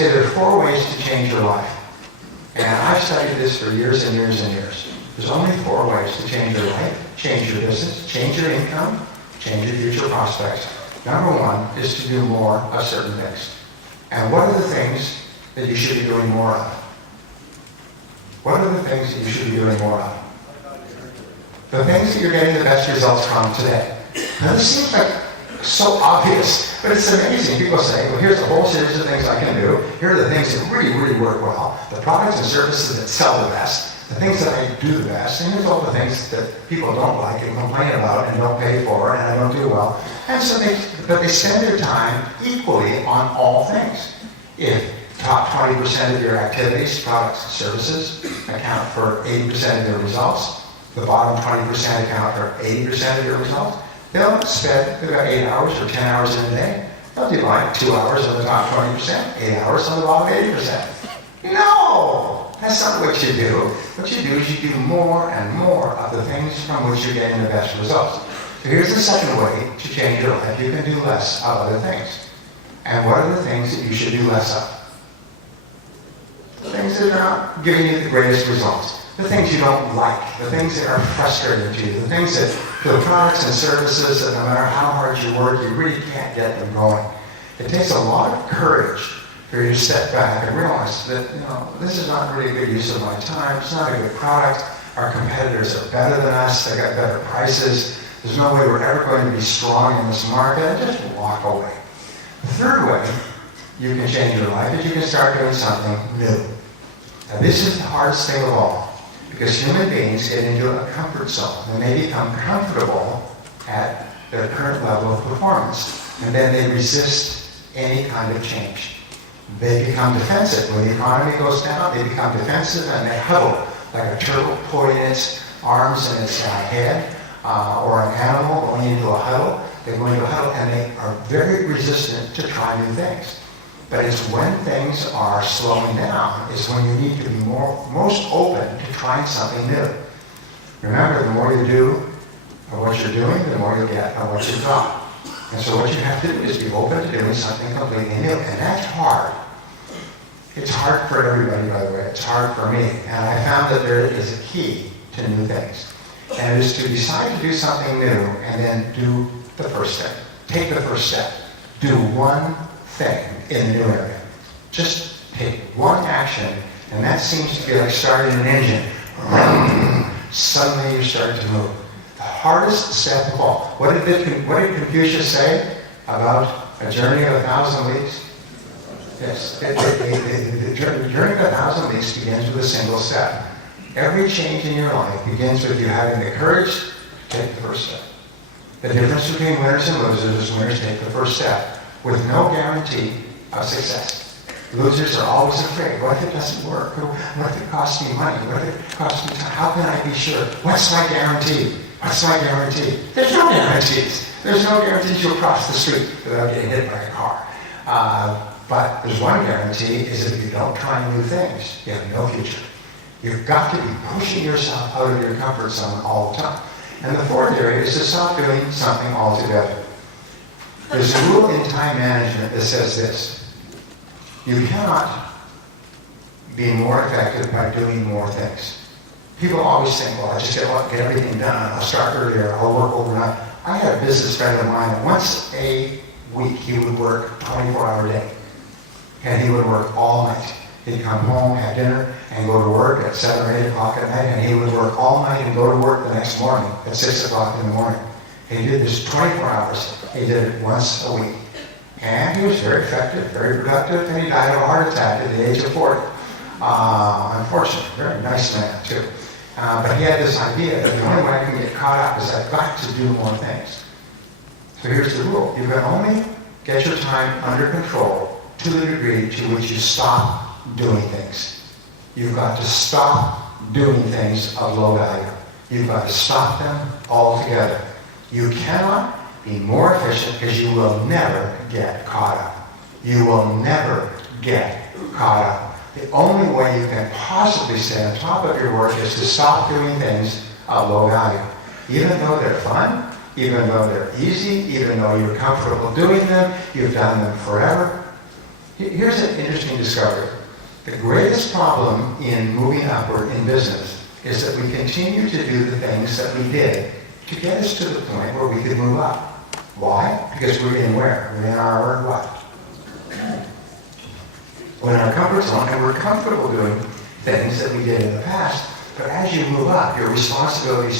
say there are 4 ways to change your life. And I've studied this for years and years and years. There's only 4 ways to change your life, change your business, change your income, change your future prospects. Number 1 is to do more of certain things. And what are the things that you should be doing more of? What are the things that you should be doing more of? The things that you're getting the best results from today. Now this seems like so obvious, but it's amazing. People say, well, here's a whole series of things I can do. Here are the things that really, really work well. The products and services that sell the best. The things that I do the best. And here's all the things that people don't like and complain about and don't pay for and I don't do well. And so they spend their time equally on all things. If top 20% of your activities, products, and services account for 80% of your results, the bottom 20% account for 80% of your results, they'll spend about 8 hours or 10 hours in a day. They'll divide 2 hours on the top 20%, 8 hours on the bottom 80%. No! That's not what you do. What you do is you do more and more of the things from which you're getting the best results. So here's the second way to change your life. You can do less of other things. And what are the things that you should do less of? The things that are not giving you the greatest results. The things you don't like, the things that are frustrating to you, the things that, the products and services that no matter how hard you work, you really can't get them going. It takes a lot of courage for you to step back and realize that, this is not really a good use of my time, it's not a good product, our competitors are better than us, they got better prices, there's no way we're ever going to be strong in this market, and just walk away. The third way you can change your life is you can start doing something new. And this is the hardest thing of all. Because human beings get into a comfort zone and they become comfortable at their current level of performance. And then they resist any kind of change. They become defensive. When the economy goes down, they become defensive and they huddle like a turtle pulling its arms in its head or an animal going into a huddle. They go into a huddle and they are very resistant to try new things. But it's when things are slowing down is when you need to be most open to trying something new. Remember, the more you do of what you're doing, the more you get of what you've got. And so what you have to do is be open to doing something completely new. And that's hard. It's hard for everybody, by the way. It's hard for me. And I found that there is a key to new things. And it is to decide to do something new and then do the first step. Take the first step. Do one thing in the new area. Just take one action, and that seems to be like starting an engine. Suddenly you start to move. The hardest step of all. What did Confucius say about a journey of 1,000 leagues? Yes, the journey of 1,000 leagues begins with a single step. Every change in your life begins with you having the courage to take the first step. The difference between winners and losers is winners take the first step with no guarantee of success. Losers are always afraid. What if it doesn't work? What if it costs me money? What if it costs me time? How can I be sure? What's my guarantee? What's my guarantee? There's no guarantees. There's no guarantees you'll cross the street without getting hit by a car. But there's one guarantee is if you don't try new things, you have no future. You've got to be pushing yourself out of your comfort zone all the time. And the fourth area is to stop doing something altogether. There's a rule in time management that says this. You cannot be more effective by doing more things. People always think, well, I just get everything done. I'll start earlier. I'll work overnight. I had a business friend of mine, and once a week he would work a 24-hour day. And he would work all night. He'd come home, have dinner, and go to work at 7 or 8 o'clock at night, and he would work all night and go to work the next morning at 6 o'clock in the morning. He did this 24 hours. He did it once a week. And he was very effective, very productive, and he died of a heart attack at the age of 40. Unfortunately, very nice man, too. But he had this idea that the only way I can get caught up is I've got to do more things. So here's the rule. You can only get your time under control to the degree to which you stop doing things. You've got to stop doing things of low value. You've got to stop them altogether. You cannot be more efficient because you will never get caught up. You will never get caught up. The only way you can possibly stay on top of your work is to stop doing things of low value. Even though they're fun, even though they're easy, even though you're comfortable doing them, you've done them forever, Here's an interesting discovery. The greatest problem in moving upward in business is that we continue to do the things that we did to get us to the point where we could move up. Why? Because we're in where? We're in our what? We're in our comfort zone, and we're comfortable doing things that we did in the past. But as you move up, your responsibilities